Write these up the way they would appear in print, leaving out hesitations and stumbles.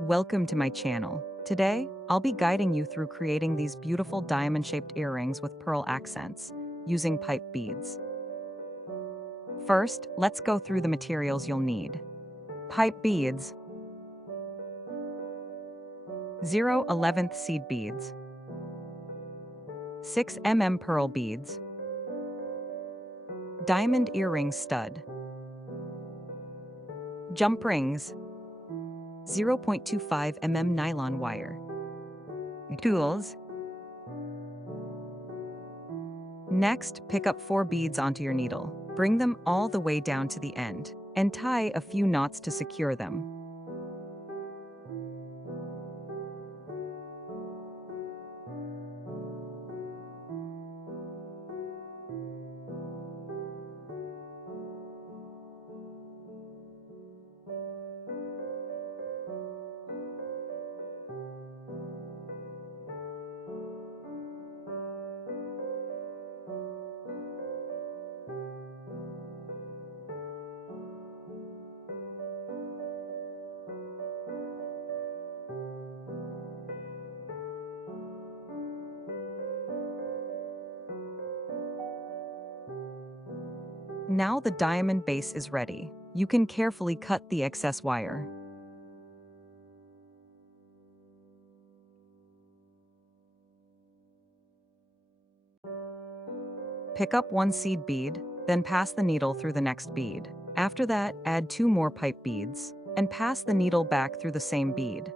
Welcome to my channel. Today, I'll be guiding you through creating these beautiful diamond-shaped earrings with pearl accents, using pipe beads. First, let's go through the materials you'll need. Pipe beads, 0/11 seed beads, 6 mm pearl beads, diamond earring stud, jump rings, 0.25 mm nylon wire. Tools. Next, pick up 4 beads onto your needle. Bring them all the way down to the end, and tie a few knots to secure them. Now the diamond base is ready. You can carefully cut the excess wire. Pick up 1 seed bead, then pass the needle through the next bead. After that, add 2 more pipe beads, and pass the needle back through the same bead.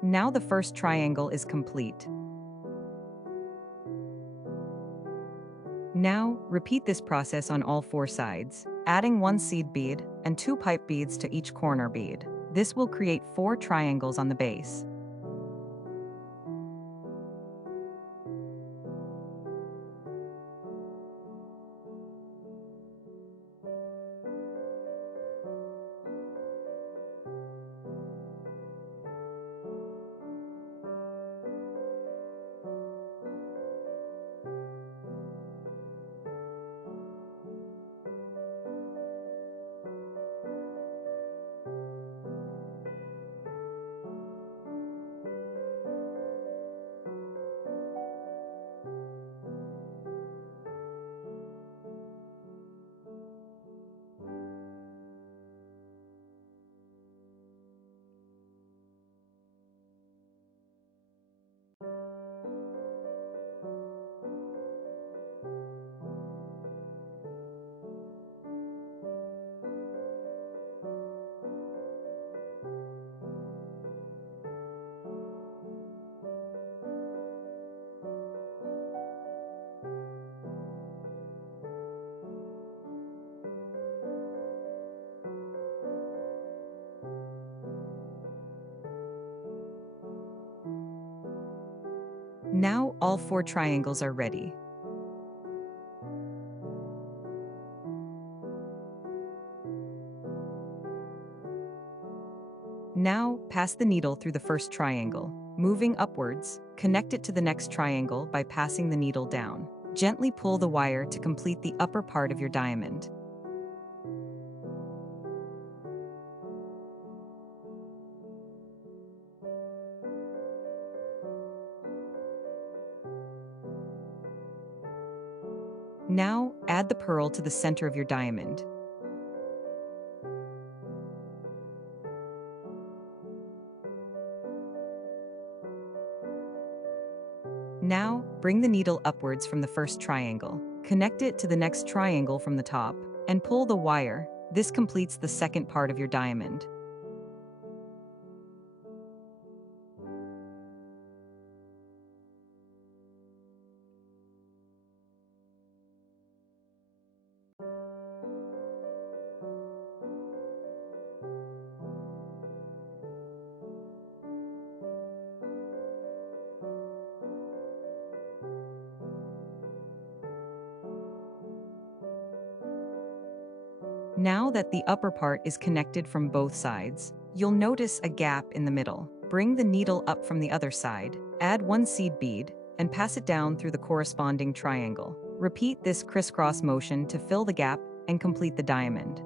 Now the first triangle is complete. Now, repeat this process on all 4 sides, adding 1 seed bead and 2 pipe beads to each corner bead. This will create 4 triangles on the base. Now all 4 triangles are ready. Now, pass the needle through the first triangle. Moving upwards, connect it to the next triangle by passing the needle down. Gently pull the wire to complete the upper part of your diamond. Now, add the pearl to the center of your diamond. Now, bring the needle upwards from the first triangle. Connect it to the next triangle from the top, and pull the wire. This completes the second part of your diamond. Now that the upper part is connected from both sides, you'll notice a gap in the middle. Bring the needle up from the other side, add one seed bead, and pass it down through the corresponding triangle. Repeat this crisscross motion to fill the gap and complete the diamond.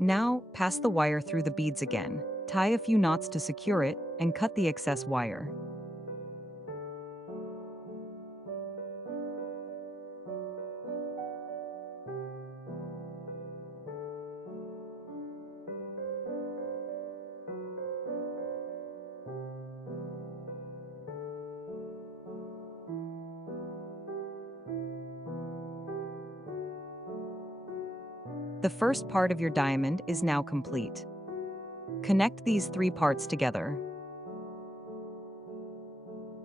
Now, pass the wire through the beads again. Tie a few knots to secure it and cut the excess wire. The first part of your diamond is now complete. Connect these three parts together.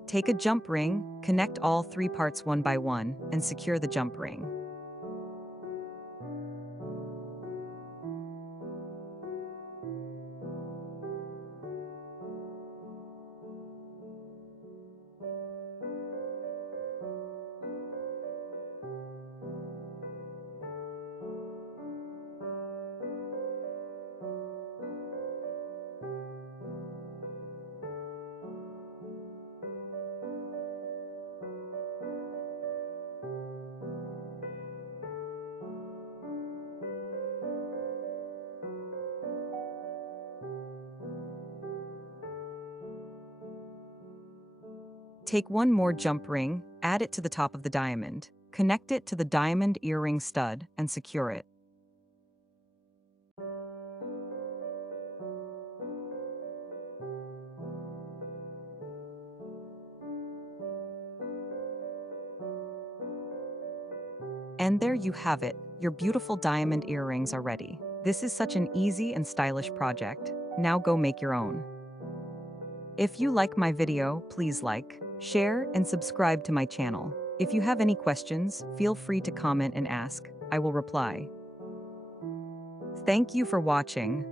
Take a jump ring, connect all three parts one by one, and secure the jump ring. Take one more jump ring, add it to the top of the diamond. Connect it to the diamond earring stud and secure it. And there you have it. Your beautiful diamond earrings are ready. This is such an easy and stylish project. Now go make your own. If you like my video, please like, share, and subscribe to my channel. If you have any questions, feel free to comment and ask. I will reply. Thank you for watching.